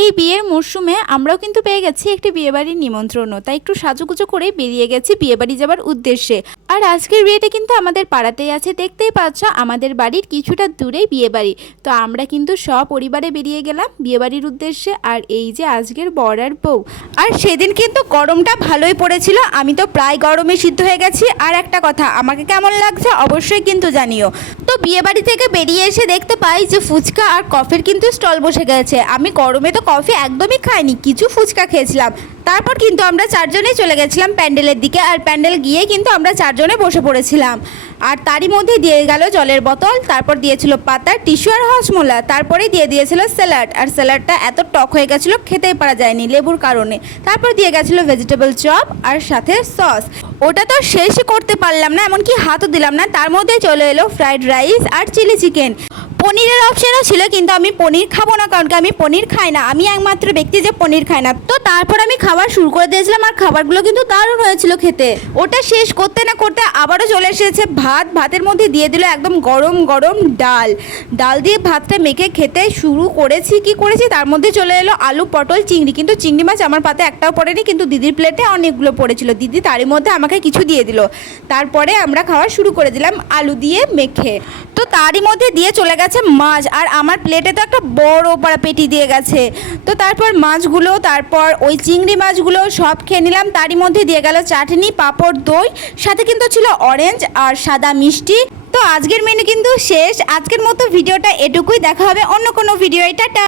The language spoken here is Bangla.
এই বিয়ের মরশুমে আমরাও কিন্তু পেয়ে গেছি একটি বিয়েবাড়ির নিমন্ত্রণও, তাই একটু সাজুগুজু করে বেরিয়ে গেছি বিয়েবাড়ি যাবার উদ্দেশ্যে। আর আজকের বিয়েটা কিন্তু আমাদের পাড়াতেই আছে, দেখতেই পাচ্ছ আমাদের বাড়ির কিছুটা দূরেই বিয়েবাড়ি। তো আমরা কিন্তু সপরিবারে বেরিয়ে গেলাম বিয়েবাড়ির উদ্দেশ্যে। আর এই যে আজকের বর আর বউ। আর সেদিন কিন্তু গরমটা ভালোই পড়েছিল, আমি তো প্রায় গরমে সিদ্ধ হয়ে গেছি। আর একটা কথা, আমাকে কেমন লাগছে অবশ্যই কিন্তু জানিও। তো বিয়েবাড়ি থেকে বেরিয়ে এসে দেখতে পাই যে ফুচকা আর কফির কিন্তু স্টল বসে গেছে। আমি গরমে তো কফি একদমই খাইনি, কিছু ফুচকা খেয়েছিলাম। তারপর কিন্তু আমরা চারজনেই চলে গেছিলাম প্যান্ডেলের দিকে। আর প্যান্ডেল গিয়ে কিন্তু আমরা চারজনে বসে পড়েছিলাম। আর তারই মধ্যে দিয়ে গেল জলের বোতল, তারপর দিয়েছিল পাতা, টিস্যু আর হজমোলা, তারপরে দিয়ে দিয়েছিল স্যালাড। আর স্যালাডটা এত টক হয়ে গেছিলো খেতেই পারা যায়নি লেবুর কারণে। তারপর দিয়ে গেছিলো ভেজিটেবল চপ আর সাথে সস। ওটা তো শেষই করতে পারলাম না, এমনকি হাতও দিলাম না। তার মধ্যে চলে এলো ফ্রাইড রাইস আর চিলি চিকেন। পনিরের অপশনও ছিল, কিন্তু আমি পনির খাবো না, কারণ আমি পনির খাই না। আমি একমাত্র ব্যক্তি যে পনির খায় না। তো তারপর আমি খাবার শুরু করে দিয়েছিলাম, আর খাবারগুলো কিন্তু দারুণ হয়েছিল খেতে। ওটা শেষ করতে না করতে আবারও চলে এসেছে ভাত। ভাতের মধ্যে দিয়ে দিল একদম গরম গরম ডাল। ডাল দিয়ে ভাতটা মেখে খেতে শুরু করেছি, কি করেছি তার মধ্যে চলে এলো আলু, পটল, চিংড়ি। কিন্তু চিংড়ি মাছ আমার পাতে একটাও পড়েনি, কিন্তু দিদির প্লেটে অনেকগুলো পড়েছিল। দিদি তারই মধ্যে আমাকে কিছু দিয়ে দিল। তারপরে আমরা খাওয়া শুরু করে দিলাম আলু দিয়ে মেখে। তো তারই মধ্যে দিয়ে চলে গেছে মাছ, আর আমার প্লেটে তো একটা বড় পাড়া পেটি দিয়ে গেছে। তো তারপর মাছগুলো, তারপর ওই চিংড়ি মাছগুলো সব খেয়ে নিলাম। তারই মধ্যে দিয়ে গেল চাটনি, পাঁপড়, দই, সাথে কিন্তু ছিল অরেঞ্জ আর সাদা মিষ্টি। তো আজকের মেনু কিন্তু শেষ। আজকের মতো ভিডিওটা এটুকুই, দেখা হবে অন্য কোনো ভিডিও। টাটা।